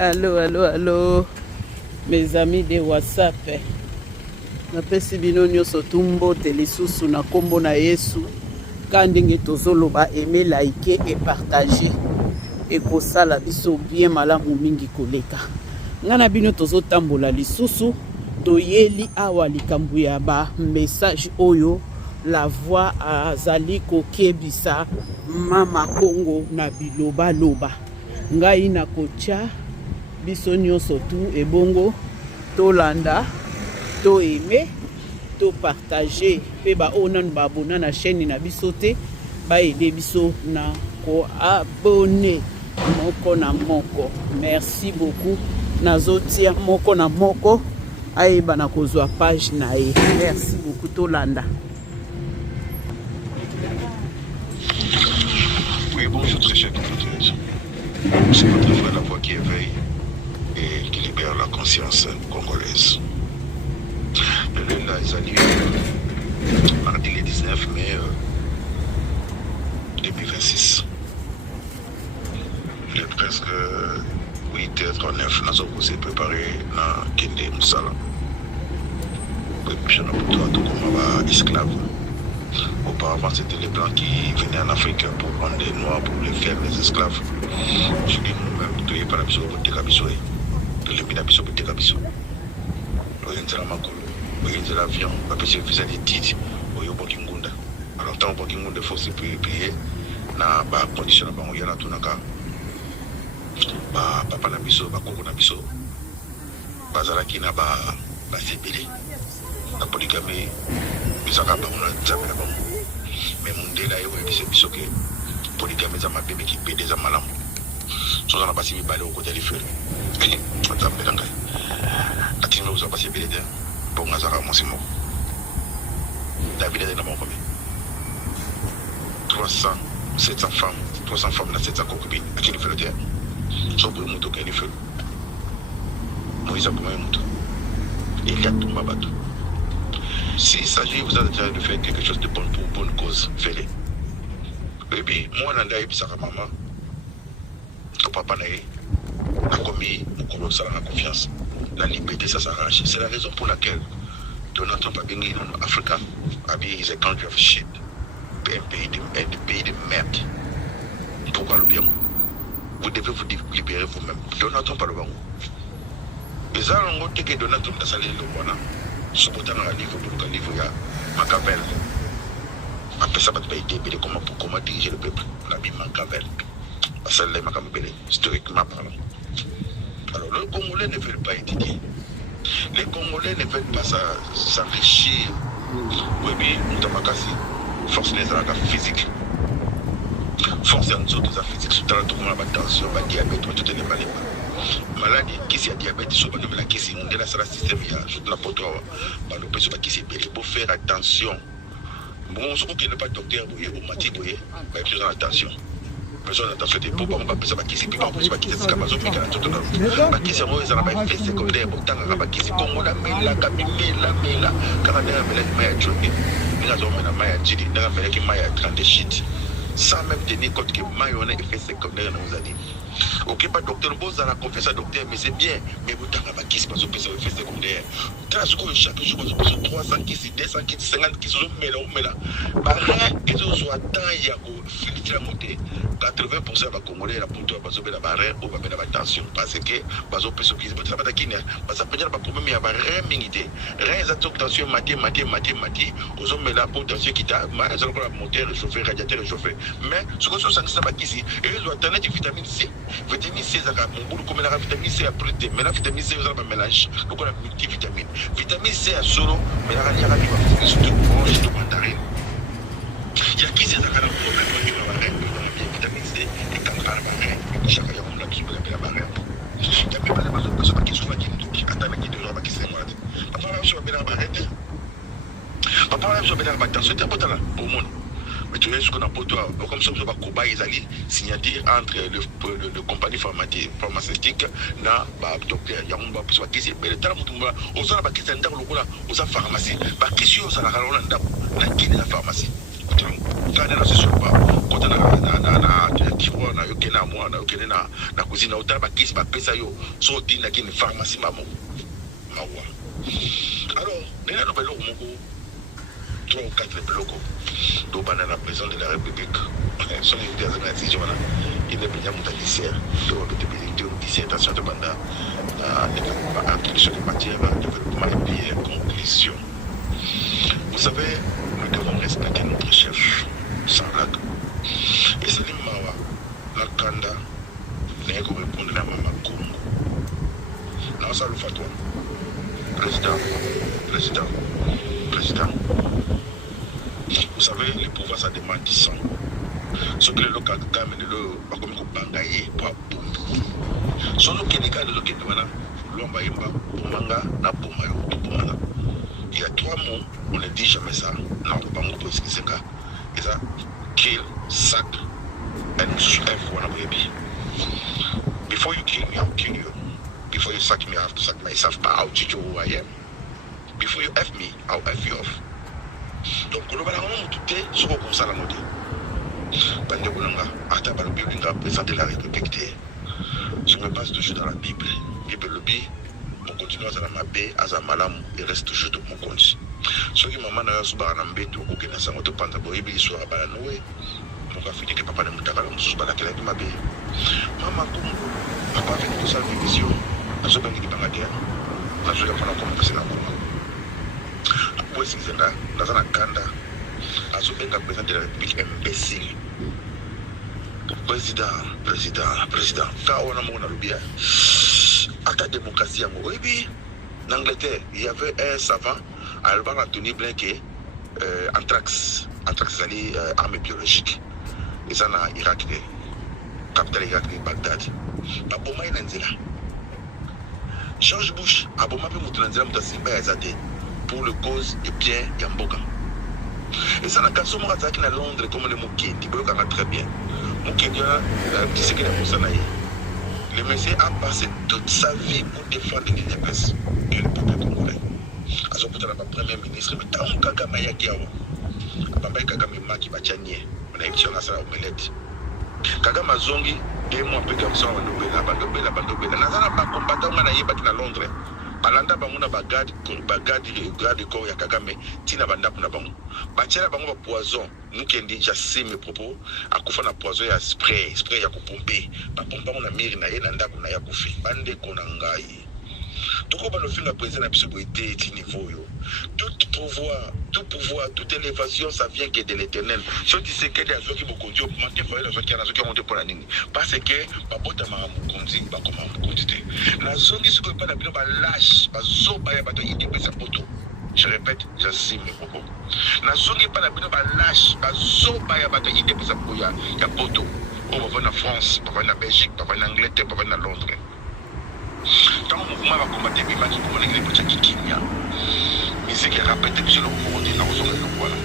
Allô, allô, allô, mes amis de WhatsApp. Napesi bino nyonso tumbote lisusu na kombo na Yesu. Ka ndenge tozoloba aimer, liker et partager. Ekosala biso bien malamu mingi koleka. Ngana bino tozotambola lisusu. Toyeli awa likambo ya ba message oyo. La voix azali kokebisa mama Congo na biloba loba. Ngai na kocha biso nyonso tu ebongo tolanda to aimer to partager pe ba onan ba abona na chaîne na biso te ba aider biso na ko abonner moko na moko. Merci beaucoup nazotia moko na moko ayeba na kozwa page na ye. Merci beaucoup tolanda. Oui, bonjour très chers compatriotes. C'est votre frère La Voix qui éveille et qui libère la conscience congolaise. Le lundi, ils allaient mardi le 19 mai 2026. Il est presque 8h39. Nous avons aussi préparé dans Kende Moussala. Je n'ai pas tout comme esclave. Auparavant, c'était les Blancs qui venaient en Afrique pour prendre des Noirs, pour les faire des esclaves. Je dis nous-mêmes, tu es par la biso, tu es la biso, tu es la biso, tu es la biso. Tu es la makolo, tu es l'avion, tu es des titres, tu es Bokingunda. Alors, tant que Bokingunda, il faut se prier, na ba condition na bango yana tunaka. Ba papa na biso, ba koko na biso. Bazalaki na ba sebele. La polygamie, bisaka bango na nzambe na bango. Mais mondela yo ebise biso ke polygamie za mabebe ki pede za malamu. Soza na basi mibale au côté de feu. Nzambe na ngai. Atinga uza basi bele de bonga za ka mosimo. David na moko. 700 femmes na 700 concubines à qui il fait le terre. Sauf pour le moto qu'il fait. Moïse a combien de motos? Il y a tout ma bateau. S'il s'agit vous de faire quelque chose de bon pour bonne cause, faites-le. Et puis, moi, je suis dit, maman, que papa a commis mon colo, ça a confiance. La liberté, ça s'arrange. C'est la raison pour laquelle Donald Trump a bien dit en Afrique, is a country of shit. Un pays de merde. Pourquoi le bien? Vous devez vous libérer vous-même. Donald Trump a le bon. Les gens ont dit que Donald Trump a salé le bon. Supportant un livre pour le livre, il y a Machiavel. Après ça, il y a comment diriger le peuple. On a mis Machiavel. Parce que Machiavel, historiquement parlant. Alors, les Congolais ne veulent pas étudier. Les Congolais ne veulent pas s'enrichir. Oui, mais nous avons cassé. Force les arts physiques. Force en dessous de la physique. Sous la tension, la diabète, tout est malade. Maladie qui c'est diabète sur la question de la système il y a toute la poteau le besoin qui c'est il faut faire attention. Bon ce qui n'est pas docteur au mati boye mais besoin attention des pour pas ça qui c'est pas pour qui c'est comme ça mais quand tout là qui c'est moi ça va faire secondaire pourtant là qui c'est comme la mela quand on est mais journée nous avons na maya jidi na mela qui maya 30 shit sans même tenir compte que mayonnaise effet secondaire nous a dit. Ok, pas docteur, bon, ça la confiance à docteur, mais c'est bien. Mais vous t'en avez qui se passe au effet secondaire. Quand chaque jour, vous avez 300 qui 200 qui 50 qui sont là. Rien que ce soit tant, il y a filtre à monter. 80% va Congolais, la pour toi, parce que la barrière, ou va mettre la tension. Parce que, parce que, parce que, parce que, parce que, il y a rien minité. Rien, ça tension, maté, aux hommes, là, pour tension qui t'a, ça va monter, réchauffer, radiateur, réchauffer. Mais, ce que ce ça va ici, et ils ont alterné du vitamine C. Vitamine C, ça va beaucoup comme la vitamine C à plus de mais la vitamine C, vous avez un mélange. Donc on a multivitamine. Vitamine C à solo, mais la radiation va surtout orange, tout mandarine. Il y a qui c'est un problème quand il va avoir bien vitamine C et quand il va avoir chaque fois on a qui va la barre. Il y a même pas de personnes qui sont là qui attendent qui devraient qui c'est moi. Papa va sur la barre. Papa va sur la barre. C'est important là au monde. Mais tu vois ce qu'on a pour toi, comme ça, on va ils signature entre le compagnie pharmaceutique et le docteur. Il y a un peu de qui c'est belle. On a la pharmacie. La question, c'est la pharmacie. temps. Quand on a ce soir, quand on a tiroir, na yoke na moi, na yoke na cuisine, autant ba kiss ba pesa yo, so dina ki ni pharmacie maman. Mawa. Alors, nous avons besoin de 3 ou 4 blocs. Donc, on a la présidente de la République. Son idée de la décision, il est bien monté ici. Donc, on a dissertation de mandat. En matière de développement et puis conclusion. Vous savez, nous devons respecter notre chef, sans blague. Et c'est l'immawa, la Kanda, n'est pas répondre à Maman Congo. Non, ça le fait toi. Président. Vous savez, le pouvoir, ça demande du sang. Ce que le local gamme, le bakomi ko bangaye pour bombe. Son le Kénégal, le Kénégal, l'omba yemba, bomanga, na bomayo, bomanga. Il y a 3 mots, on ne dit jamais ça. Non, on ne peut pas ce que c'est ça. Et ça, kill, sack, and F, one baby. Before you kill me, I'll kill you. Before you sack me, I have to sack myself, but I'll teach you who I am. Before you F me, I'll F you off. Donc, on va tout ce qu'on pense à la mode. Bandebolanga, Ata Balobilinga, président de la République, je me base toujours dans la Bible. Bible le bi, on continue à la mabé, à la malam, et reste toujours tout mon compte. Ce qui m'a dit, c'est que je suis en train de faire des choses, je suis en train de faire des papa de Moutaka, je suis en train de faire des mabé. Maman, papa fait une salle de vision, je suis en train de faire des guerre, je suis en train de faire des guerre. Pour ce qui est là, dans un Kanda, à ce moment président de la République imbécile. Président, quand on a mon alubia, à ta démocratie, oui, en Angleterre, il y avait un savant, Alban Anthony Blinke, anthrax, c'est arme biologique. Et ça, dans l'Irak, capitale Irak, Bagdad. Baboma est Nanzela. George Bush, Aboma peut monter Nanzela, Moutasimba Yazate, pour le cause et bien Yamboka. Et ça, dans le cas où à Londres, comme le Mouké, qui peut très bien. Mouké, qui c'est qu'il a pour ça. Le monsieur a passé toute sa vie pour défendre l'indépendance que le peuple congolais. À ce moment-là, le premier ministre, mais tant que Kagame a dit, Abamba Kagame Maki Bachanye, on a eu un assaut à Omelette. Kagame Zongi, 2 mois après comme ça, on a bandobela. Nazana pas combattant, on a yébat à Londres. Balanda banguna bagadi garde corps ya Kagame tina banda kuna bango bachela bango ba poison nukendi jassi mes propos akufa na poison ya spray ya kupomper ba pompa na miri na ye na ndako na ya kufi bande kona ngai toko ba no finga président na biso boité ti niveau yo tout pouvoir toute élévation ça vient que de l'Éternel so tu sais que des gens qui bokonzi au manquer faire les gens qui monter pour la nini parce que ba bota ma mukonzi ba koma mukonzi te la zone qui se connaît pas na bino ba lâche ba zoba ya bato yidi pesa poto je répète j'assume mes propos la zone qui pas na bino ba lâche ba zoba ya bato yidi pesa poya ya poto on va en France on va en Belgique on va en Angleterre on va en Londres tant que mouvement va combattre les matchs pour les petits Kenya musique est répétée sur le cours de la voilà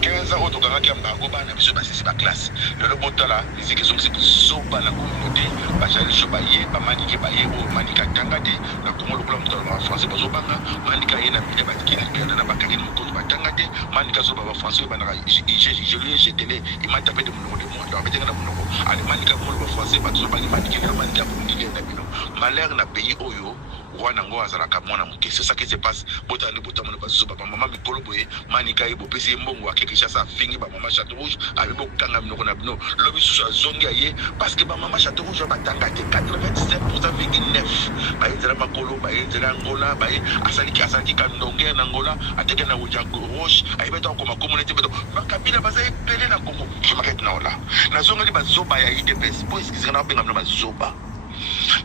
15 ans au Ghana qui a marqué na biso basisi ba classe le botala musique sont c'est soba la communauté ba jali chobaye ba manike baye o manika tangate na Congo le plan en français ba zobanga manika yena bide ba tikina na ba kakini moko ba tangate manika soba ba français ba na je lui j'ai télé il m'a tapé de mon de moi ba tenga na monoko ali manika ko ba français ba zoba ni manika na manika ko ndile na bino malheur na pays oyo wana ngo azalaka mwana muke c'est ça qui se passe botani botamo na bazuba ba mama mikolo boye manika ibo pesi mbongo akekisha sa fingi ba mama Château Rouge abibo kanga minoko na bino lobi susu azongi aye parce que ba mama Château Rouge ba tanga te 97,9 ba yezela makolo ba yezela Angola ba asali kandonge na Angola ateke na uja Roche ayebeta ko ma communauté beto bakabila bazai pele na Congo je m'arrête na ola na zonga li bazoba ya IDPS pour ce na benga na bazoba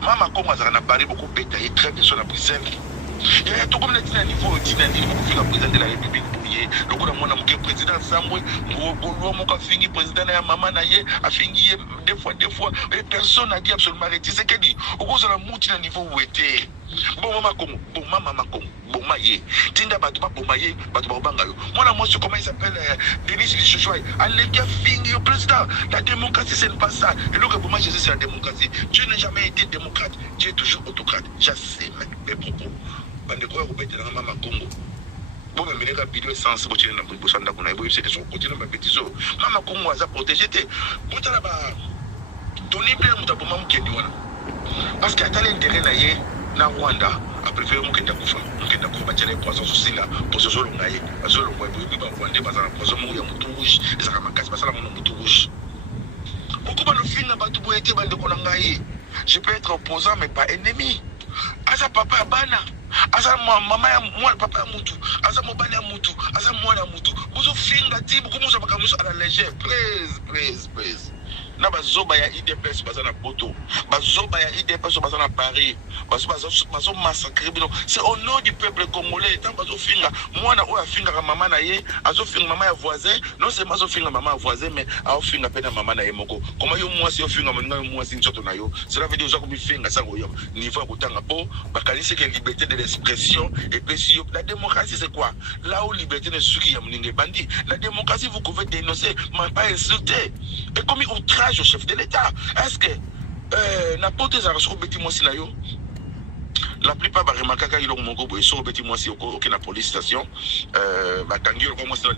Mama Congo a parlé beaucoup bête et très bien sur la Bruxelles. Il y a tout comme le niveau de la présidente de la République pour y le coup de mon président Samuel, mon fini président de maman naye a fini deux fois et personne n'a dit absolument rien. C'est qu'elle dit au cause de la moitié du niveau où était. Bon maman Congo, bon maman Congo, bon maye. Tinda batu bon maye, batu bangayo. Moi comment il s'appelle Denis Lichochoy. Allez qui a fini au président. La démocratie c'est pas ça. Et donc pour moi je sais c'est la démocratie. Tu n'as jamais été démocrate, tu es toujours autocrate. J'assume mes propos. Bande quoi vous bête dans maman Congo. Bon, mais il y a des vidéos essence, bon, tu es dans le bout de la boue, c'est que son côté dans ma petite zone. Maman, comment on a protégé? Bon, tu as là-bas, ton hyper, on t'a pas mal qui est là. Parce qu'il y a l'intérêt d'ailleurs, na Rwanda, a préféré mon Kenya Koufa, mon Kenya Koufa, tu as les poissons aussi là, pour ce jour là, à ce jour là, il va Rwanda, parce que la poisson, il y a un mouton rouge, et ça va casser, parce que là, mon mouton rouge. Pourquoi le film n'a pas tout été bande de Konangaï? Je peux être opposant, mais pas ennemi. Asa papa ya bana, asa mama ya mwana papa ya mutu, asa mobali ya mutu, asa mwana ya mutu. Bozo finga tibu kumuza bakamuso à la légère. Praise. Na bazoba ya IDPS baza na poto, bazoba ya IDPS baza na Paris, bazo massacrer bino. C'est au nom du peuple congolais. Tant bazo finga, mwana oya finga ka mama na ye, azo finga mama ya voisin, non seulement azo finga mama ya voisin, mais azo finga pena mama na ye moko. Comment yo moi si yo finga mona yo moi si nsoto na yo. Cela veut dire que comme finga ça yo niveau kutanga po, bakalisi que liberté de l'expression et puis si la démocratie c'est quoi? Là où liberté ne suki ya mninge bandi. La démocratie vous pouvez dénoncer, mais pas insulter. Et comme outrage au chef de l'État. Est-ce que n'importe quel arrêt sur Betty Moissi là yo? La plupart va remarquer qu'ils ont mon goût et sur Betty Moissi au la police station. Bah quand ils ont commencé à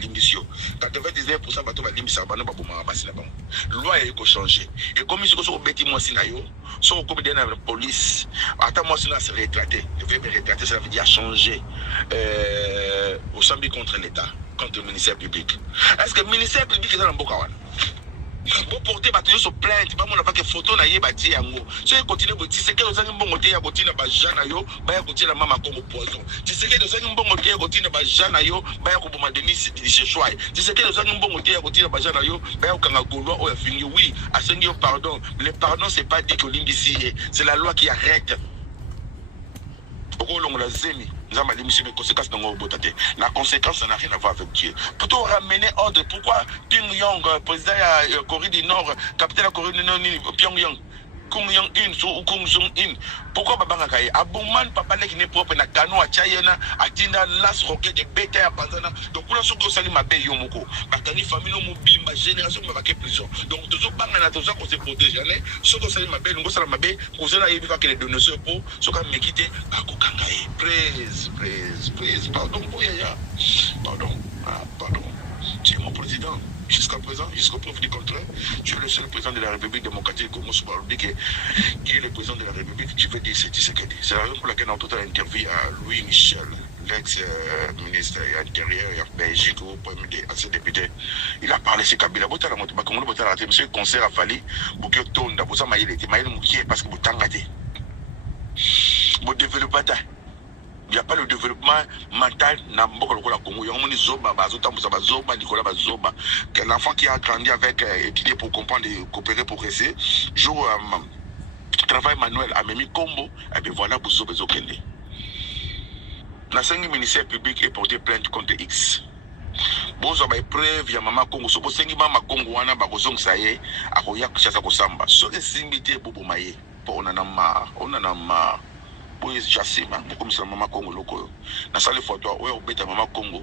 l'émission, 99% bateau va l'émission bah non bah bon bah c'est là-bas. Loi est changé. Et comme ils sont sur Betty Moissi là yo, sur comme de la police, attends moi c'est là c'est retraité. Le verbe retraité ça veut dire changer au samedi contre l'État, contre le ministère public. Est-ce que le ministère public est dans le Bokawan? Pour porter bateau sur plainte, pas mon pas que photo na yebati yango. Si on continue de dire que nous avons bon côté ya continue ba jana yo, ba ya continue la mama comme poison. Tu sais que nous avons bon côté ya continue ba jana yo, ba ya ko boma Denis Dichechouai. Tu sais que nous avons bon côté ya continue ba jana yo, ba ya ko kanga golo o ya fini oui, asengi yo pardon. Le pardon c'est pas dit que l'imbici, c'est la loi qui arrête. Pourquoi on l'a zemi? La conséquence, ça n'a rien à voir avec Dieu. Plutôt ramener ordre. Pourquoi Pyongyang, président de la Corée du Nord, capitaine de la Corée du Nord, Pyongyang, Kung Yong-in ou Kung Jong-in. Pourquoi Babanga Kaye Abouman, papa qui n'est propre, na Kano, à Chayena, à Tina, Las Roquet, de Bétail à Panzana. Donc, pour la chose que Salim Abe Yomoko, Bakani, famille, Mobi, ma génération, ma vaquée prison. Donc, toujours Bangana, tout ça qu'on se protège. Ce que Salim Abe, nous sommes Abe, cousin à Yébifa qui les donne ce pot, ce qu'on m'a quitté, à Kokangaye. Praise. Pardon, Boyaya. Pardon. Tu es mon président. Jusqu'à présent, jusqu'au preuve du contraire, tu es le seul président de la République démocratique Congo qui est le président de la République. Tu veux dire c'est Tshisekedi. C'est la raison pour laquelle on a tout interview à Louis Michel, l'ex-ministre intérieur Belgique au premier des anciens députés. Il a parlé sur Kabila. Monsieur le concert a fallu pour que tout le monde ait maïlé parce que vous t'engagez. Vous développez. Il n'y a pas le développement mental dans le Congo. Il y a un zoba, que l'enfant qui a grandi avec étudié pour comprendre et coopérer pour rester, joue travail manuel à Memi Combo, et bien voilà, vous avez Zokende. Le ministère public est porté plainte contre X. Vous avez preuve, il y a Maman Congo. Si vous avez Maman Congo, vous avez Saye, à Royak Chasa Kosamba. Si vous avez invité Bobo Maye, on en a marre. Pour Jassima, comme ça, Maman Congo, loco. Dans sa photo, ouais, au bête à Maman Congo.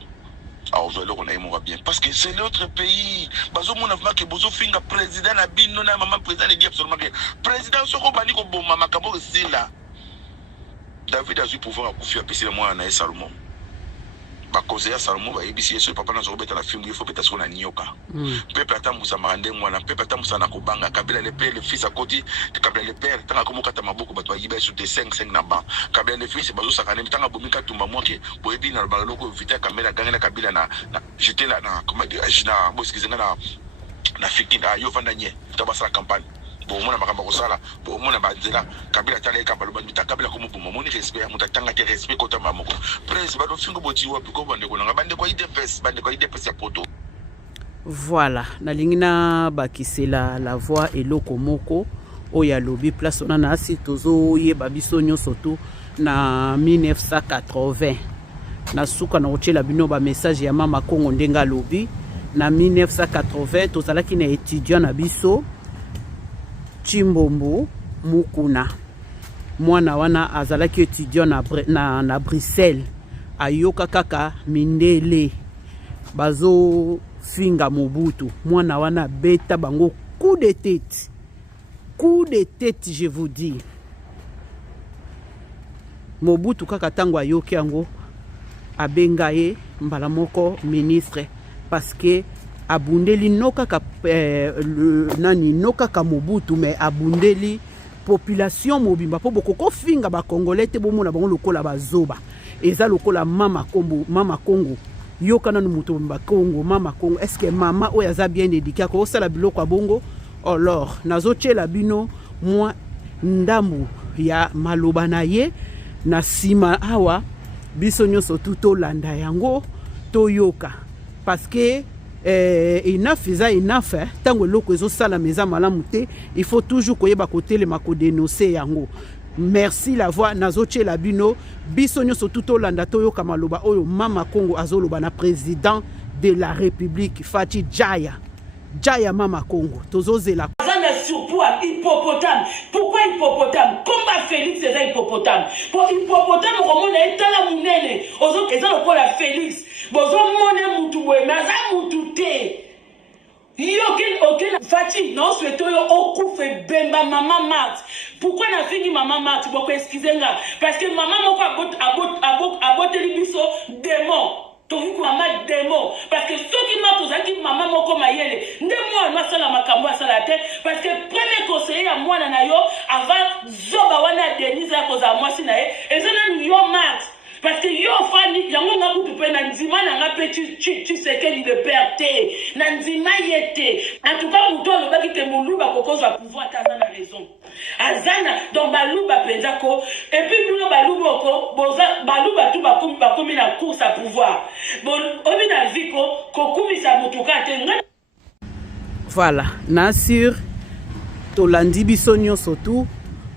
Alors, je vais bien. Parce que c'est notre pays. Bazo mon avma que Bozo Finga président na bin non maman président dit absolument rien. Président soko bani ko bon mama kabo c'est là. David a eu pouvoir à confier à PC moi na Salomon. Ba conseiller Salomon ba ebisi so papa na zo beta la film il faut beta so na nyoka. Peuple atambusa marande mwana, peuple atambusa na kobanga Kabila le père le fils à côté, Kabila le père tanga komo kata maboko bato yiba sur des 5 na ba. Kabila le fils bazo sakane tanga bomika tumba moke boyebi na ba loko vita kamera ganga Kabila na j'étais là na comment dire na boskizenga na fikina yo vandanye tabasa campagne. Bon mon makamba ko sala bon mon banzela Kabila tala ka balo bita Kabila komo bomo moni respect mutanga te respect kota mamoko prince bado fingo boti wa biko bande ko nga bande ko IDPS ya poto. Voilà, nalingina bakisela la voix eloko moko oya lobi place on na asi tozo ye babiso nyonso to na 1980 na suka na ochela bino ba message ya mama Kongo ndenga lobi na 1980 tozalaki na étudiant na biso Chimbombo Mukuna mwana wana azalaki étudiant na Bruxelles ayoka kaka mindele bazo finga Mobutu mwana wana beta bango coup de tête je vous dis. Mobutu kaka tango ayoki yango abengaye mbala moko ministre parce que abundeli nokaka nani nokaka Mobutu mais abundeli population mobimba po bokoko finga ba congolais te bomona bango lokola bazoba eza lokola mama Congo yokana no muto ba Congo mama Congo est-ce que mama oya za bien éduqué ko sala biloko bongo alors nazochela bino moi ndambu ya maloba na ye na sima awa biso nyonso tuto landa yango toyoka parce que enough eza enough tango eloko ezosala meza malamu te il faut toujours koyeba kotelema kodénoncer yango. Merci la voix nazochela bino biso nyonso tuto landa toyoka maloba oyo mama Congo azoloba na président de la République Fatou Jaya mama Congo tozozela surpoids à hippopotame. Pourquoi hippopotame? Combat Félix c'est un hippopotame. Pour hippopotame, on est la mounene. Aux autres, ils ont la Félix. Bozo mone mutuwe, maza mutute. Yokin, Fatih, non, souhaitons au coup fait bemba maman Marthe. Pourquoi n'a fini maman Marthe? Pourquoi excusez-moi? Parce que maman m'a aboté les bisous démon. Tovuku mama démon parce que ceux qui m'a tous qui maman moko mayele ndemo na sala makambo sala te parce que premier conseiller à moi na yo avant zoba wana Denise ya koza moi sinae ezana yo mat parce que yo fani yango nga kutu pe na nzima na nga pe tu sais que le père te na nzima yete en tout cas muto lo baki te muluba kokozwa pouvoir ta na raison azana donc baluba penzako et puis bino baluba ko boza baluba tu bakomi na course à pouvoir bon obi na viko kokumisa mutuka te ngana. Voilà Nassir tolandi biso nyonso tu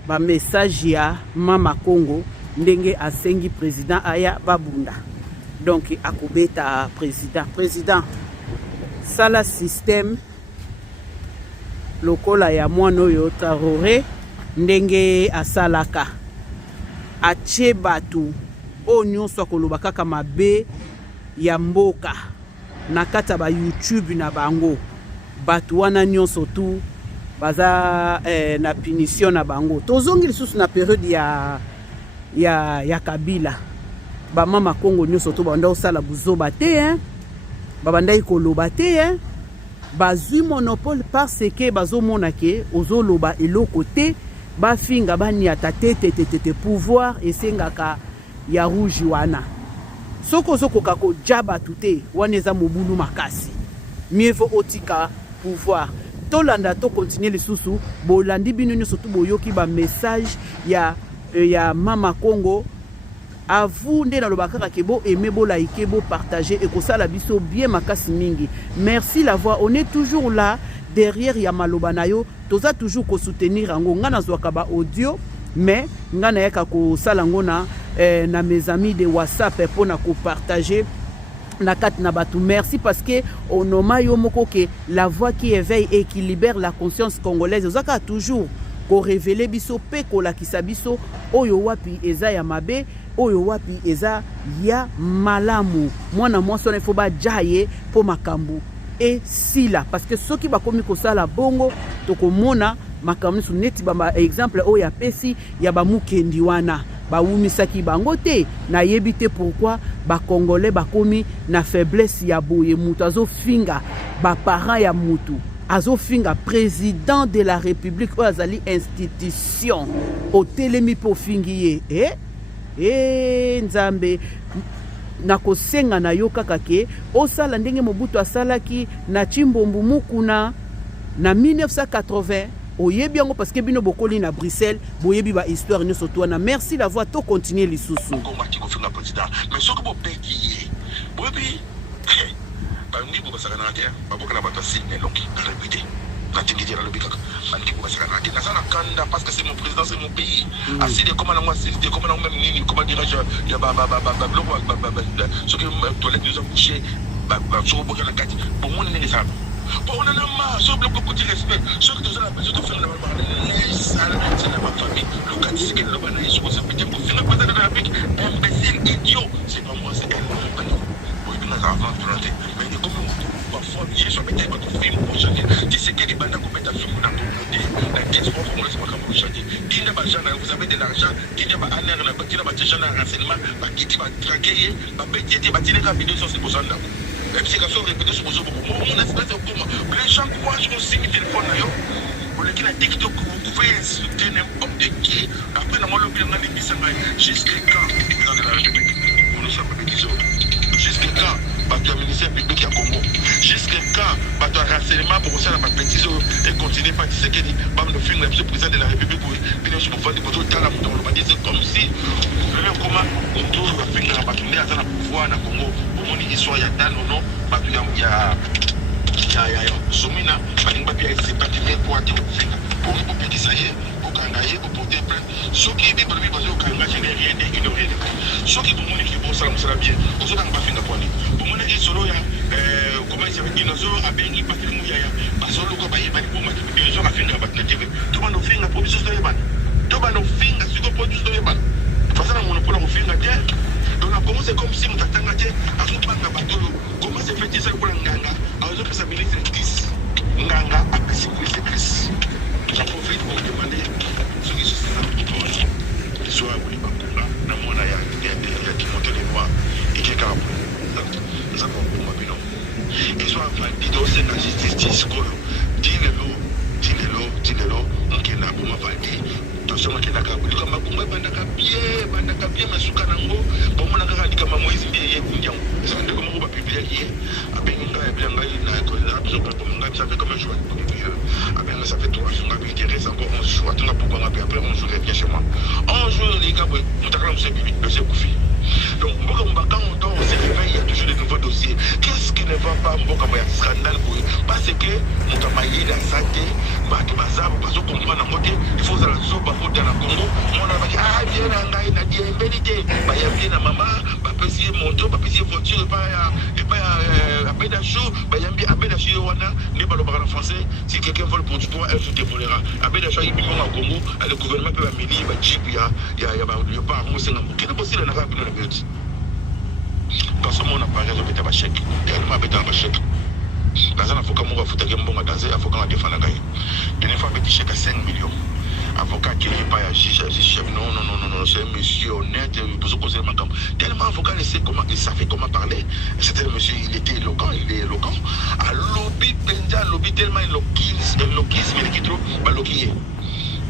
ba message ya mama Congo ndenge asengi président aya babunda donc akobeta président sala système lokola ya mwana oyo Traoré ndenge asalaka atie batu o nyonso akoloba kaka mabe ya mboka na kata ba YouTube na bango batu wana nyonso tu baza na punition na bango tozongi lisusu na période ya Kabila ba mama Congo nyonso tu banda osala buzoba te babanda ikoloba te bazui monopole parce que bazomona ke ozoloba eloko te bafinga baniata te pouvoir esengaka ya rouge wana soko kako jaba tute wana eza mobulu makasi mieux vaut otika pouvoir tolanda to continuer lisusu bolandi bino nyonso tu boyoki ba message ya mama Congo à vous nde na lobaka ke bo aimer bo liker bo partager et ko sala biso bien makasi mingi. Merci la voix, on est toujours là derrière ya maloba na yo toza toujours ko soutenir ngo ngana zwaka ba audio mais ngana yaka ko sala ngona na mes amis de WhatsApp pour na ko partager na kat na batu. Merci parce que onoma yo moko ke la voix qui éveille et qui libère la conscience congolaise ozaka toujours ko révéler biso pe ko la kisabiso oyo wapi eza ya mabe oyo wapi eza ya malamu mwana mwasi wana ifo bajaye po makambu et sila parce que soki bakomi kosala bongo tokomona makambu su neti ba exemple oyo ya pesi ya bamukendi wana bawumisaki bango te na yebi te pourquoi ba congolais bakomi na faiblesse ya boye mutu azofinga ba parents ya mutu azofinga président de la République oyo azali institution otelemi po fingi ye nzambe nakosenga na yo kaka ke osala ndenge Mobutu asalaki na Chimbombu mukuna na 1980 oyebi yango parce que bino bokoli na Bruxelles boyebi ba histoire nyonso to na merci la voix to continuer lisusu komaki kofinga président mais soki bopeki ye boyebi bandi bokosaka na te baboka na bato signe longi na répété na tingidi na lobika bandi bokosaka na te na kanda parce que c'est mon président c'est mon pays assez de comment moi c'est comment même nini comment dirais-je ya ba soki toilette nous ont couché sur boka na kati bon mon nini ça bon on a marre sur bloc côté respect sur que ça la besoin de faire la salle c'est la famille le cas c'est que le bana est sur ce petit pour finir pas de la République imbécile idiot c'est pas moi c'est elle bon il nous a avant mais comme parfois j'ai sur mes film pour changer tu sais que les bandes comme ta film dans ton côté la diaspora pour laisser ma caméra changer vous avez de l'argent, qui n'a pas un air, qui n'a pas de gens à renseignement, qui va traquer, c'est pour ça. Même si les gens répétent sur vos beaucoup, les gens croient que c'est un téléphone. Pour les qui a TikTok, vous pouvez insulter n'importe qui. Après, dans le pays, on a des missions. Jusqu'à quand, le président de la République, vous nous sommes bêtises. Jusqu'à quand, le ministère public à Congo. Jusqu'à quand, le renseignement pour ça, la bêtise et continuer par ce qu'il dit. Le film, le président de la République, il est comme si, comment on trouve le film de la bataille à la pouvoir dans le Congo. Pour mon histoire, il y a dans le nom, il y a Zomina, c'est pas du pour pour petit ça y est, pour kangaye, pour porter plainte. Ceux qui vivent dans le pays, je n'ai rien dit, ignoré. Ceux qui vont qui vont ça bien, on se donne pas fin de poignée. Pour mon équipe solo, comment il s'appelle, dinosaure, à Bengi, Patrick Mouyaya, parce que le Baye, pour moi, les gens à fin de la bataille. Tout le monde fait la production de l'Eban. Tout le monde fait la production de l'Eban. De toute façon, on a pour la fin de la terre. Donc, c'est comme si on t'attendait à tout le monde. Comment c'est fait ça pour la Nganga? Alors, je peux s'appeler 10. Nganga a passé pour les églises. J'en profite pour demander ceux qui sont là pour qu'ils soient à Boulibakoula, dans mon aïe, il y a qui montent les noirs et qui est carabou. Nous avons pour moi, bilan. Ils sont validés dans la justice, dis-le, on est là pour moi valider. Attention, on est là pour moi, bandaka bien, mais sous Kanango, pour moi, on a dit que ma Moïse est bien. Ça veut dire comment on va publier hier. Après, on a bien ça fait comme un choix. Ça fait 3 jours, il reste encore 11 jours. Après 11 jours, il vient chez moi. 11 jours, les gars, c'est Koufi. Donc, quand on dort, on se réveille, il y a toujours de nouveaux dossiers. Qu'est-ce qui ne va pas, il y a un scandale parce que on a maillé la santé, parce qu'on comprend la moitié, il faut que la zone dans le Congo. On a dit, ah, bien, il a dit, il y a une vérité. Il y a bien la maman, il peut essayer moto, il peut essayer voiture, il peut à peine à chaud, il y a bien à peine à chaud, n'est pas le parler en français. Si quelqu'un vole pour du poids, elle se dévolera. À peine à chaud, il peut au Congo, le gouvernement peut amener, il y a Jeep, il y a pas un mot, quel est possible dans la parce que mon appareil est un chèque, tellement un chèque. Dans un avocat, mon avocat, dans un avocat, défendre la gagne. Il y a une fois un chèque à 5 millions. Avocat qui n'est pas agi, non, c'est un monsieur honnête, tellement avocat, il savait comment parler. C'était un monsieur, il était éloquent, À lobby, lobby tellement éloquisme, il est trop,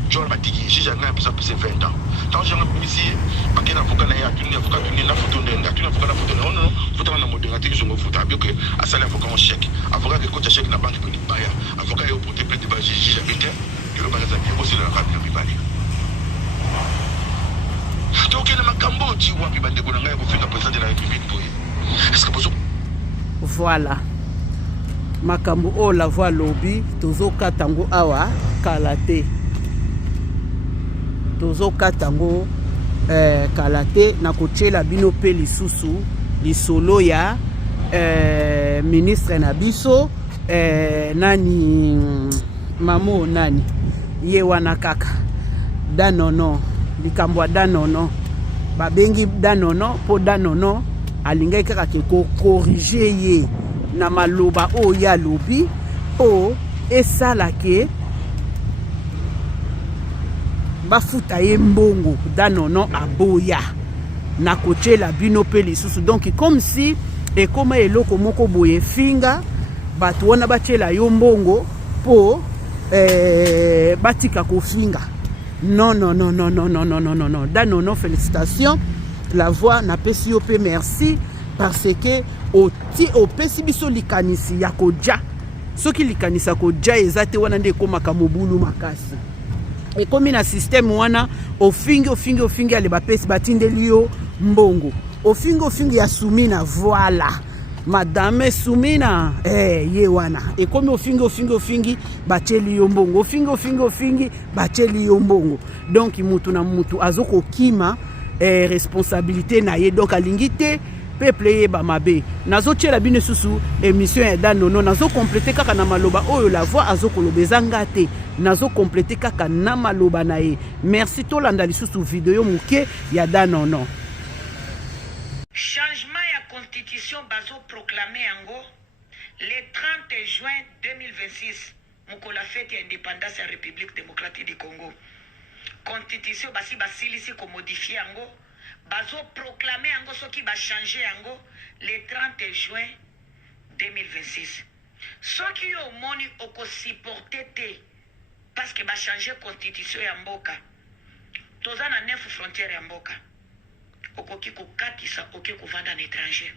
John Matiki, si j'en ai un peu ça pour 20 ans. Quand j'ai un policier, parce qu'il y a un avocat, il y a un avocat, il y a un avocat, non, faut avoir un modérateur, je me fous, bien que à ça, l'avocat en chèque. Avocat qui compte chèque, la banque peut pas. Avocat est au porté plein de bas, j'ai jamais été, il va pas aussi la rade, il va donc, il y a un cambo, tu vois, puis il y a un président de la République. Est-ce que vous. Voilà. Makambo, oh, la voix lobby, tozo katango awa, kalate. Tozo katango kalate na kochela bino pe lisusu lisolo ya ministre na biso nani mamo nani ye wana kaka danono likambo danono babengi danono po danono alingai kaka ke ko corriger ye na maloba o ya lobi o esala ke bafuta ye mbongo danono aboya na kochela bino pe lisusu donc comme si ekoma eloko moko boye finga bato wana bachela yo mbongo po batika kofinga non danono félicitations la voix na pesi yo pe merci parce que au pesi biso likanisi ya koja soki likanisa koja ezate wana nde komaka mobulu makasi et comme na système wana ofingi ale bapesi batindeli yo mbongo ofingi ya Sumina voilà madame Sumina ye wana et comme ofingi bacheli yo mbongo ofingi bacheli yo mbongo donc mutu na mutu azoko kima responsabilité na ye donc alingite peuple ye ba mabe nazo tchela bine susu émission ya danono nazo compléter kaka na maloba oyo la voix azoko lobezanga te nazo compléter kaka na maloba na ye merci to landa lisusu vidéo muke ya danono changement ya constitution bazo proclamer yango le 30 juin 2026 mukola fête ya indépendance ya République démocratique du Congo constitution basi basilisi ko modifier yango bazo proclamer yango soki ba changer yango le 30 juin 2026 soki yo moni oko supporter te parce que ba changer constitution ya mboka toza na 9 frontières ya mboka okoki kokatisa okoki kovanda na étranger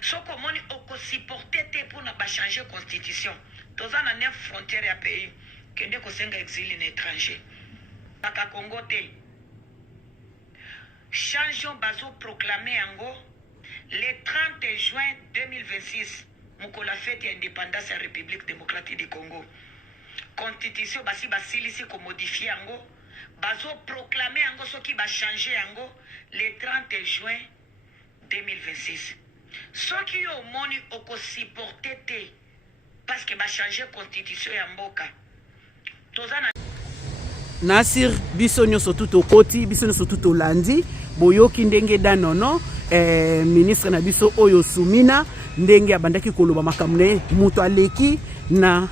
soko moni oko supporter te pour na ba changer constitution toza na 9 frontières ya pays kende kosenga exil na étranger baka Congo te changeons bazo proclamer yango le 30 juin 2026 mukola fête ya indépendance ya République démocratique du Congo constitution basi basilisi ko modifier yango bazo proclamer yango soki ba changer yango le 30 juin 2026 soki yo moni oko supporter te parce que ba changer constitution ya mboka tozana Nasir biso nyonso tuto koti biso nyonso tuto landi boyoki ndenge danono ministre na biso oyo Sumina ndenge abandaki koloba makambo ne muto aleki na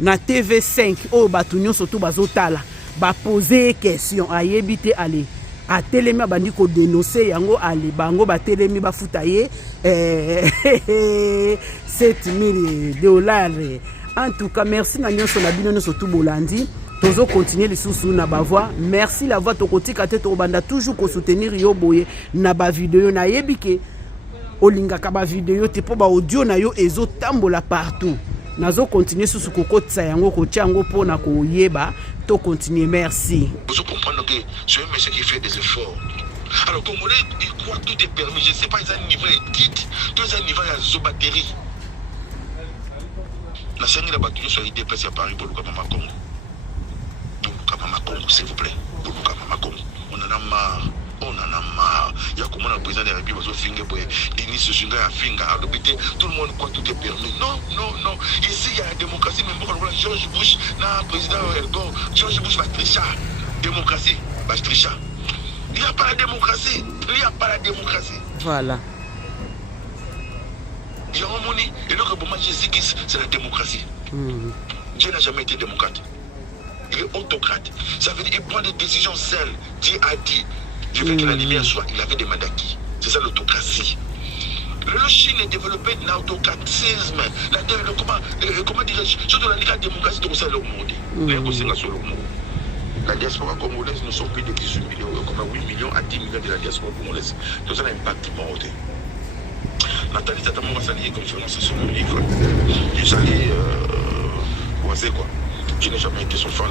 TV5 oyo bato nyonso to bazotala ba poser question ayebi te ale atelemi abandi ko dénoncer yango ale bango batelemi bafuta ye $7,000. En tout cas, merci na nyonso na bino nyonso tout bolandi. Tozo continuer les sous na ba voix. Merci la voix to kotika te to banda toujours ko soutenir yo boye na ba vidéo na yebike. Olinga ka ba vidéo te po ba audio na yo ezo tambola partout. Nazo continuer sous kokotsa yango ko tiango po na ko yeba to continuer. Merci. Vous comprenez que c'est un monsieur qui fait des efforts. Alors Congolais, ils croient tout est permis. Je ne sais pas, ils ont un niveau éthique, tous un niveau à zobaterie. La scène de bâtiment soit déplacée à Paris pour le Mama Congo. Pour le Mama Congo, s'il vous plaît. Pour le Mama Congo. On en a marre. On en a marre. Il y a comment le président de la République va se finir pour Denis Sassou Nguesso à Finga. À l'hôpital, tout le monde croit que tout est permis. Non, non, non. Ici, il y a la démocratie. Même pour le George Bush, le président Elgon, George Bush va tricher. Démocratie, va tricher. Il n'y a pas la démocratie. Il n'y a pas la démocratie. Voilà. Et le rebond, c'est la démocratie. Dieu n'a jamais été démocrate. Il est autocrate. Ça veut dire qu'il prend des décisions seules. Dieu a dit, je veux que la lumière soit. Il avait demandé à qui? C'est ça l'autocratie. Le Chine est développé dans l'autocratisme. Comment dirais-je? Surtout la démocratie, c'est ça le monde. La diaspora congolaise, nous sommes plus de 18 millions, comme 8 millions à 10 millions de la diaspora congolaise. Donc ça a un impact monté. Nathalie Tatamon va s'allier conférence sur mon livre. Je salue Oisé quoi. Je n'ai jamais été son fan.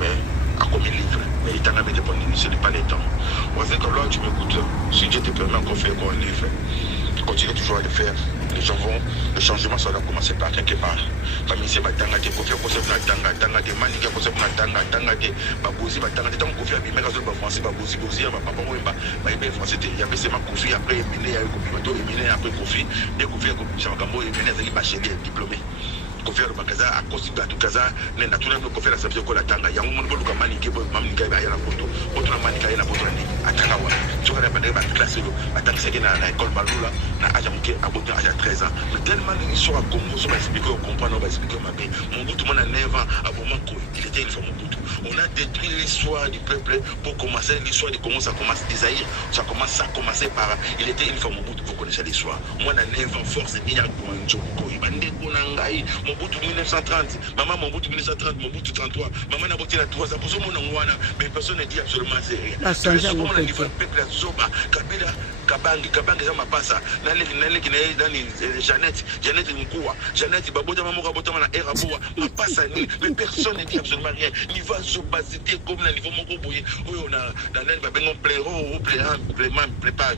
Mais à combien de livres? Mais il t'en a mis des bonnes ce n'est pas les temps. Oisé quand là tu m'écoutes, si Dieu te permet encore faire quoi un livre, continue toujours à le faire. Les gens vont, le changement ça doit commencer par quelque part. Famille c'est batanga te confier concept na tanga te manique concept na tanga te babozi batanga te tant confier mais quand le français babozi ba papa wemba ba ebe français te ya bese ma confier après éminé ya ko éminé après confier dès confier ko chakambo éminé za bachelier diplômé confier le bakaza a constitué tout kaza nenda tout le confier la sabio ko la tanga ya mo boluka manique bo manique ba ya la poto autre manique ya la poto ni atanga wa soka na bande ba classe lo atanga c'est na école balula na aja muke aboti à 13 ans mais tellement l'histoire à Congo ça va expliquer on comprend on va expliquer ma bien mon bout tout le monde a 9 ans à moment il était une fois mon bout on a détruit l'histoire du peuple pour commencer l'histoire de comment ça commence Isaïe ça commençait par il était une fois mon bout vous connaissez l'histoire moi on a 9 ans force et bien pour un jour ibande konangai mon bout 1930 maman mon bout 1930 mon bout 33 maman n'a voté la 3 ans pour ce monde en mais personne ne dit absolument c'est rien comment le niveau peuple à Zoba Kabila Kabangi ça m'a pas ça Jeannette Mkoua Jeannette Babota Mamoka Botama na Eraboa m'a pas ça mais personne ne dit absolument rien ni va zobasité comme le niveau moko boye on a dans l'aile ba bengo plairo ou pléman prépare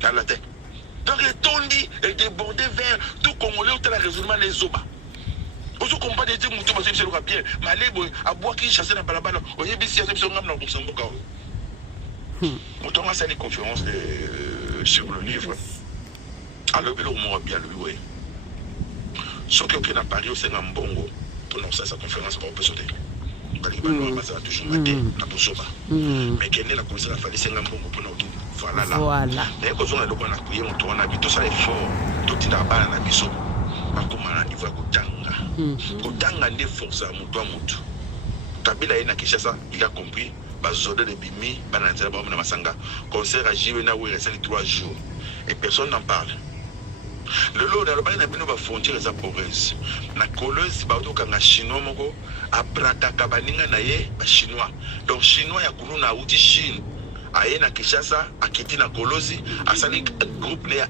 dans la tête donc les tondi et débordé vers tout Congolais où la résolument les zoba ozo combat des mutu ba c'est le bien malebo aboa qui chasser na balabala oyebisi ya biso ngam na Luxembourg on a fait des conférences sur le livre. Alors, on bien lui, oui. Ce qui est à Paris, c'est un bongo pour lancer sa conférence pour sauter. Ça a toujours été la Bozoba. Mais qu'elle est la cause de la famille, c'est un bongo pour nous. Voilà. Mais quand on a le bon accueillir, on a vu tout ça est fort. Tout est là-bas, on a vu ça. Par contre, on a niveau de Tanga. Kotanga nde force à mutu à mutu. Kabila ina Kinshasa, il a compris. Bazode de Bimi, Bananzela, Bamana Masanga. Concert à Jiwena où il reste 3 jours. Et personne n'en parle. Le lot dans le bain n'a pas de frontière à Provence. Na colosse, Bauto Kanga Chinois, Moko, Abrata Kabaninga Naye, Chinois. Donc Chinois, il y a Kounou na Outi Chine. Aye na Kinshasa, a quitté na Colosi, a sali groupe ne ya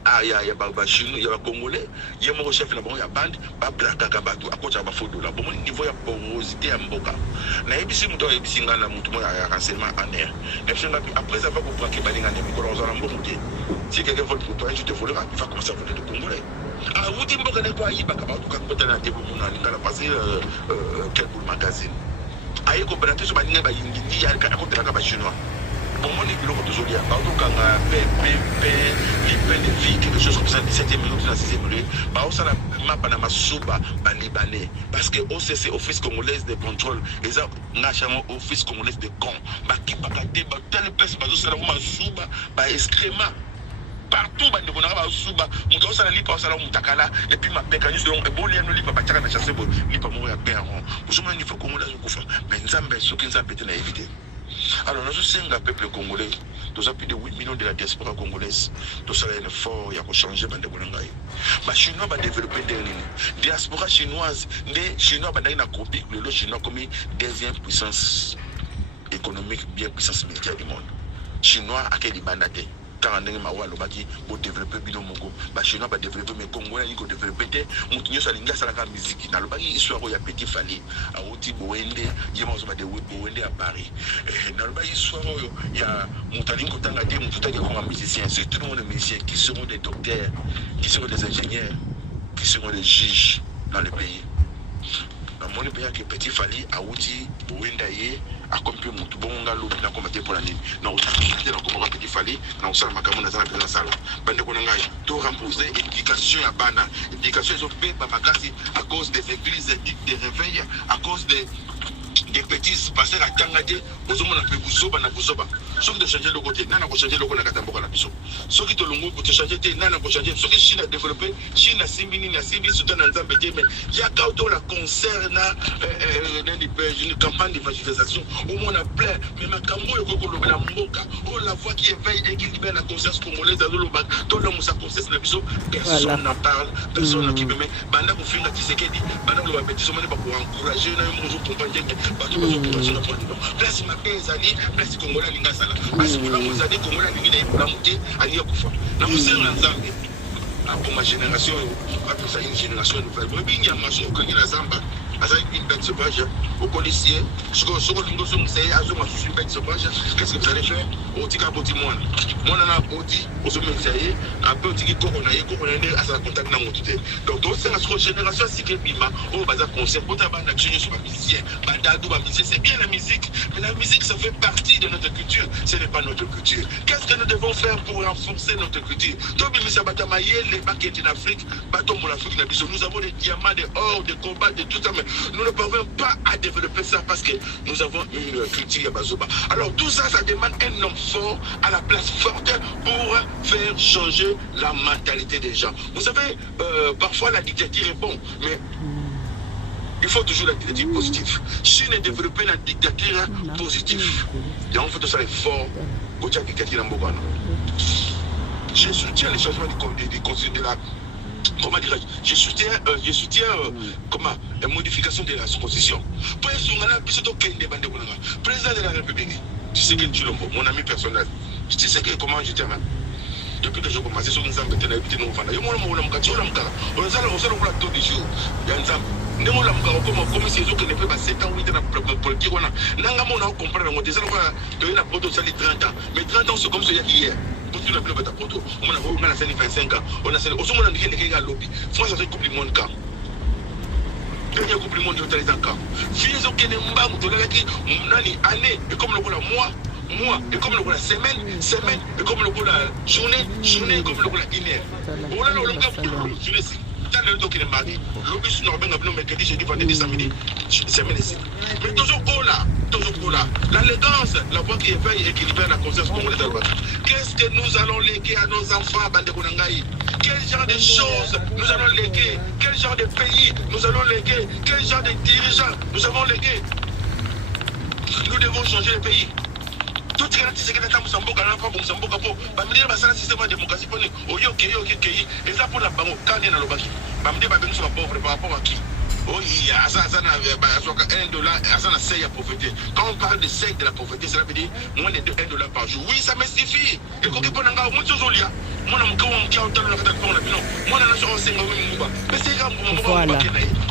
ba Chinois, ya Congolais, ya mon chef na bon ya bande, ba Braka Kabatu, a kocha ba fodo la. Bon niveau ya porosité à Mboka. Na ebisi muto ebisi ngana muto mo ya renseignement en air. Après avoir compris que Balinga ne miko dans un bon côté. Si quelqu'un veut pour toi, je te volera, il va commencer à voler de Congolais. Ah, vous dites que vous avez pas de na tebo mona ngala passer quel pour magazine. Aye ko brate so baninga ba yindi ya ka ko tera ka ba Chinois. Pour moi, les pilotes de Zolia, pardon, quand les filles, quelque chose comme ça, 17e minute, 6e minute, ça la map à ma souba, libanais. Parce que OCC, Office congolaise de contrôle, et ça, national Office congolaise de con, qui va gâter, telle personne, ça la ma souba, excrément. Partout, on a souba, on a li pa sala mutakala, et puis ma pécanis, donc, et bon, les li pa bataka na chasser, li pa mourir à perdre. Pour ce moment, il faut qu'on l'a souffre. Mais Nzambe, ce qui nous a pété, à éviter. Alors, nous sommes un peuple congolais, nous avons plus de 8 millions de la diaspora congolaise, nous avons un effort, il y a changer de Bolangay. Les Chinois vont développer des diaspora chinoise, les Chinois vont copier le Chinois comme deuxième puissance économique, bien puissance militaire du monde. Chinois à quel bandate? Car on a développer bino mongo, les Chinois vont développer mais Congolais ils vont développer, mutinyo salinga salaka musique, na lobaki histoire ya petit fali, à Oti Boende, yema osoma de Boende à Paris. Na lobaki histoire ya mutalingo tanga de mututaki comme musicien, c'est tout le monde musicien qui seront des docteurs, qui seront des ingénieurs, qui seront des juges dans le pays. Dans mon pays qui petit fali à Oti Boende yé accompli mutu bonga lobi na combattre pour la ligne. Na Oti dans comment petit fali, na osala makambo na sala pesa sala. Bande ko ngai to remposer éducation ya bana. Éducation ils ont fait babakasi à cause des églises des réveils, à cause des petits passer à Tangade, aux hommes on a fait Bouzoba na Bouzoba. Sauf de changer le côté, nana ko changer le côté na Katamboka na biso. Ceux qui te longo pour te changer te nana ko changer, ceux qui Chine a développé, Chine a Simbini na Simbi soudan na Nzambe mais il y a quand on la concerne une campagne d'évangélisation où on a plein mais ma kambo yo ko lobela mboka, oh la voix qui éveille et qui libère la conscience congolaise dans le bac, tout le monde sa conscience na biso, personne n'en parle, personne qui me met banda ko finga Tshisekedi, banda ko ba petit sommet pour encourager na yo mo compagnie. Place ma pezali, place Congolais lingasala. Parce que là vous avez Congolais lingi pour la montée à Nyakufa. Là vous êtes en Zambie. Pour ma génération, après ça une génération nouvelle. Moi bien il y a macho quand il a Zamba. Asa une bête sauvage au policier. Ce que nous sommes c'est azo ma une bête sauvage. Qu'est-ce que vous allez faire? Au tika boti moi. Moi na boti, au sommet c'est un peu tika corona à sa contact na montée. Donc c'est la génération c'est que bima au bazar concert pour ta bande action sur ma musicien. Bandado ma musicien c'est bien la musique, mais la musique ça fait partie de notre culture, ce n'est pas notre culture. Qu'est-ce que nous devons faire pour renforcer notre culture? Tobi misa batamaye les baquettes en Afrique, bateau pour l'Afrique la biso. Nous avons des diamants, des or, des combats, de tout ça mais nous ne parvenons pas à développer ça parce que nous avons une culture bazoba. Alors tout ça, ça demande un homme fort à la place forte pour faire changer la mentalité des gens. Vous savez, parfois la dictature est bon, mais il faut toujours la dictature positive. Chine est développée la dictature positive. Et on fait tout ça fort pour la dictature en Bogana. Je soutiens les changements de la... Comment dirais-je? Je soutiens la modification de la constitution. Président de la République, tu sais que tu l'envoies, mon ami personnel. Tu sais comment je t'aime. Depuis que je commence, sur une zambie, tu as évité nos enfants. Il y a un moment où on a tous les jours. Il y a un zambie. Nous avons comme ces autres qui ne peuvent pas 7 ans, 8 ans pour le dire. Nous avons compris que la proto, ça 30 ans. Mais 30 ans, c'est comme celui d'hier. On a plus de proto. On a 25 ans. On a a lobby. France a fait couple du monde quand. Dernier couple du monde de les encore. Fils au Kenemba, vous avez dit, année, et comme le coup la mois, et comme le coup la semaine, et comme le coup la journée, et comme le coup la guinée. On a le cas pour le journée. Le dos qui est mardi, le bus normal n'a pas mercredi, jeudi, vendredi, samedi, semaine ici. Mais toujours là, l'élégance, la voix qui éveille et qui libère la conscience congolaise. Qu'est-ce que nous allons léguer à nos enfants, Bande Konangaï? Quel genre de choses nous allons léguer? Quel genre de pays nous allons léguer? Quel genre de dirigeants nous avons légué? Nous devons changer le pays. Tout ce qui est dans le Mozambique, le système de démocratie, et ça pour la banque, quand il y a le baki, nous pauvres par rapport à qui? Oh, il y a $1 seuil à pauvreté. Quand on parle de seuil de la pauvreté, cela veut dire moins de $1 par jour. Oui, ça mystifie. Et quand on parle de moi, moi,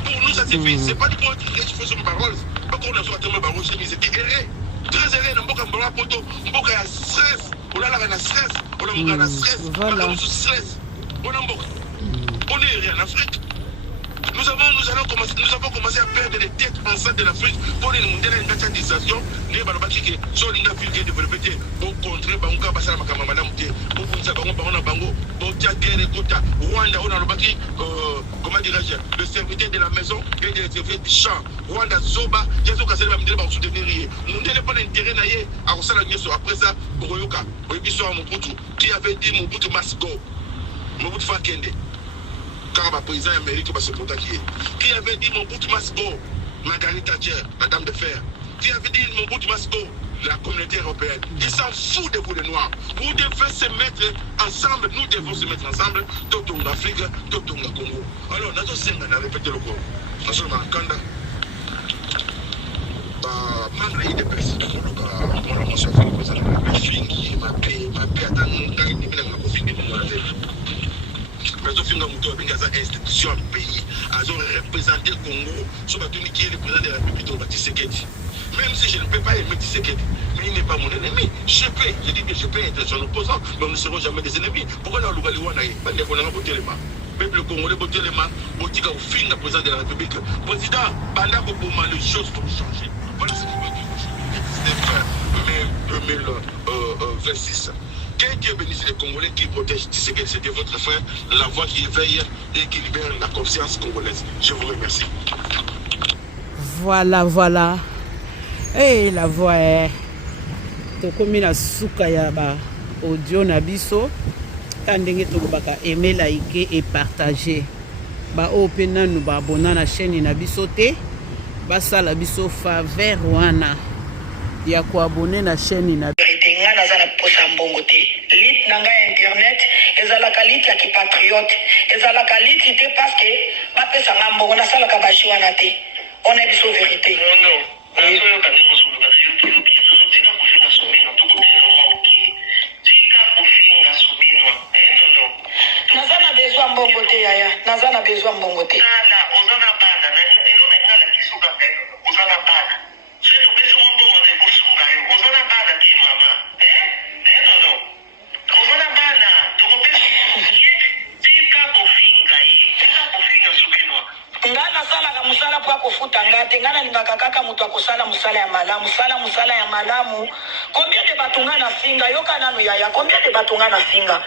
pour nous, ça suffit. C'est pas du tout que je fais sur ma parole. Pas qu'on a soit tellement barreau chez lui, c'était erré. Très erré. Dans beaucoup de poto, beaucoup de stress. On a la stress. On a la stress. On a stress. On a beaucoup. On est erré en Afrique. Nous avons commencé à perdre les têtes pensantes de l'Afrique pour les mondiales de la médiatisation. Nous avons dit que sur l'Afrique qui est développée pour contrer Bango, Bassala Makamama, pour Bango, pour Tchadien, Rwanda, on a comment dirais-je, le serviteur de la maison et le serviteur du champ. Rwanda, Zoba, Yazo Kassel va me dire, soutenir. Nous n'avons pas d'intérêt à Rosala Nyeso. Après ça, Boroyoka, Oyebiso Mobutu, qui avait dit Mobutu must go. Mobutu Fakende. Quand le président américain va se porter qui avait dit mon bout must go, Margaret Thatcher, la dame de fer, qui avait dit mon bout must go, la communauté européenne. Ils s'en foutent de vous les Noirs. Vous devez se mettre ensemble, nous devons se mettre ensemble, tout en Afrique, tout en Congo. Alors, nous avons répété le cours. Nous sommes en Kanda. Malgré les personnes, on a fait le président de la Fingi, ma paix, attends, mais au final, nous avons une institution pays, nous avons représenté le Congo, sur le qui est le président de la République de Tshisekedi. Même si je ne peux pas aimer Tshisekedi, mais il n'est pas mon ennemi. Je dis que je peux être son opposant, mais nous ne serons jamais des ennemis. Pourquoi nous avons voté les mains? Le peuple congolais voté les mains, voté au fin le président de la République. Président, pendant que les choses vont changer. Voilà ce qui va dire 2026. Que Dieu bénisse les Congolais qui protègent Tshisekedi, c'était votre frère, la voix qui éveille et qui libère la conscience congolaise. Je vous remercie. Voilà. Et la voix est. Tokomi na suka ya ba audio na biso. Tandenge tokobaka aimer, liker et partager. Ba opena nous ba abonner na chaîne na biso te. Ba sala biso faveur wana. Ya ko abonner na chaîne na nga naza na posa mbongo te lit na ngai internet ezalaka lit ya kipatriote ezalaka lit te parce que bapesa nga mbongo nasalaka bashi wana te on a biso vérité naza na besoin mbongo te yaya naza na besoin mbongo te ngana ningaka kaka mutu akosala musala ya malamu musala ya malamu. Combien de batunga na finga yoka nanu yaya, combien de batunga na finga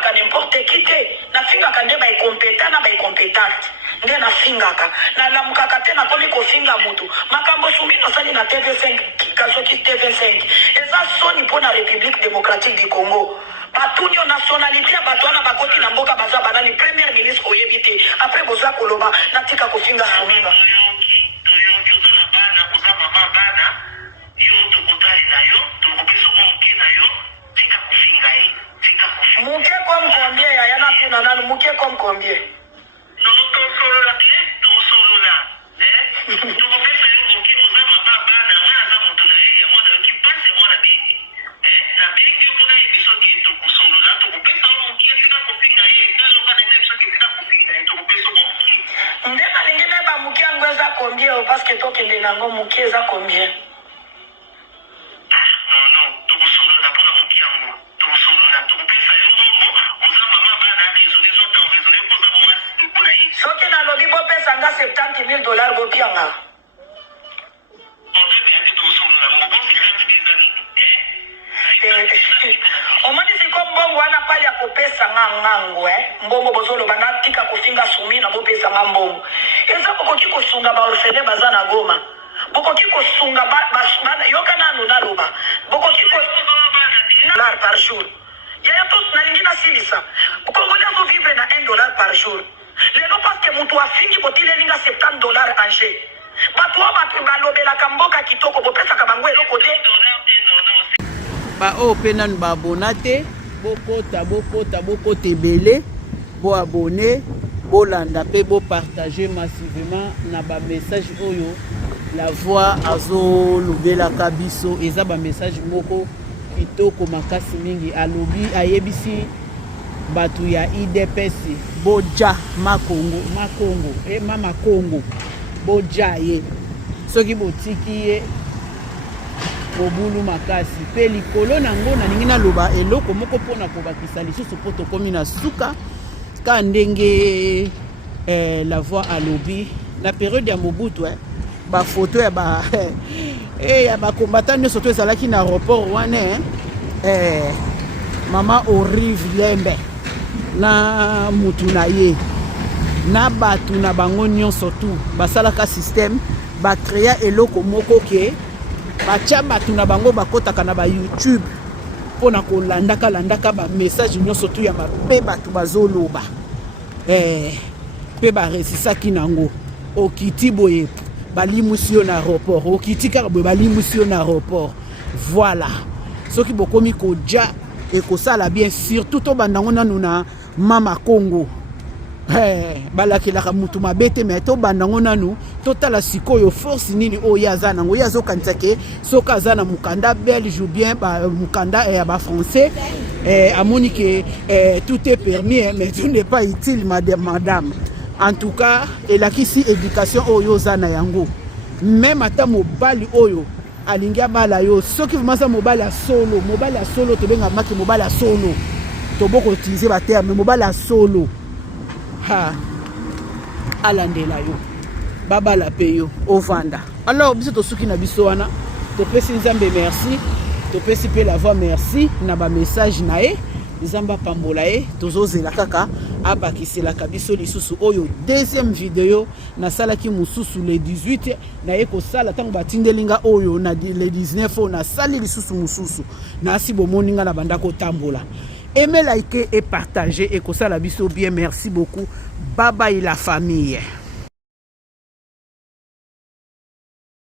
ka n'importe qui te na finga ka nde ba incompétent na ba incompétente nde na finga ka na lamuka ka te na komi ko finga mutu makambo sumino sali na TV5 kasoki TV5 eza soni pona République démocratique du Congo. Batunyo nationalité ya batwana bakoti na mboka baza banani premier ministre oyebite après boza koloba natika kofinga sumino muke comme combien ya na tuna nanu muke comme combien combien parce que toi qui est nango muke eza combien soki nalobi bopesanga $70,000 bopianga omoni siko mbongo wana pali ya kopesanga ngango mbongo bozoloba natika kofinga sumi na bopesanga mbongo eza bokoki kosunga baorfele baza na Goma bokoki kosunga yoka nanu naloba bokoki $1 par jour yaya to nalingina silisa congolais azo vivre na $1 par jour lelo parce que mutu afingi botilelinga $70 anje bato oyo bato balobelaka mboka kitoko bopesaka bango eloko te baoyo mpe nanu baabona te bokota ebele boabone bolanda mpe bopartage massivement na bamessage oyo la voix azolobelaka biso eza bamessage moko kitoko makasi mingi alobi ayebisi bato ya IDPS boja mama Kongo boja ye soki botiki ye bobulu makasi mpe likolo nango nalingi naloba eloko moko mpona kobakisa lisusu mpo tokomi na suka ka ndenge la voix alobi na periode ya Mobutu bafoto ya bakombata nyonso to ezalaki na aéroport wana mama Orive Lembe na mutu na ye na bato na bango nyonso tu basalaka système bacréa eloko moko ke batia bato na bango bakotaka na ba YouTube mpona kolandaka bamessage nyonso tu ya mabe bato bazoloba mpe baresisaki nango okiti boye balimusi yo na aéroport okiti kaka boye balimusi yo na aéroport voilà soki bokomi koja ekosala bien surtout to bandango nanu na mama Kongo balakelaka mutu mabe te me to bandango nanu totala sikoyo force nini oyo aza nango ye azokanisa ke soki aza na mukanda belge ou bien mukanda ya bafrançais amoni ke tout est permis mais tout n'est pas utile madame. En tout cas elakisi éducation oyo oza na yango même ata mobali oyo alingi abala yo soki vimasa mobali ya solo tobenga maki mobali ya solo toboko utiliser ba terme mobali ya solo alandela yo babala pe yo ovanda. Alors biso tosuki na biso wana topesi nzambe merci topesi pe la voix merci na ba message na ye nzamba pambola ye tozozela kaka abakiselaka biso lisusu oyo deuxième vidéo nasalaki mususu le 18 naye kosala ntango batindelinga oyo na le 19 oyo nasali lisusu mususu nasi bomoninga na banda kotambola aimez, likez et partagez et kosala biso bien. Merci beaucoup. Bye bye la famille.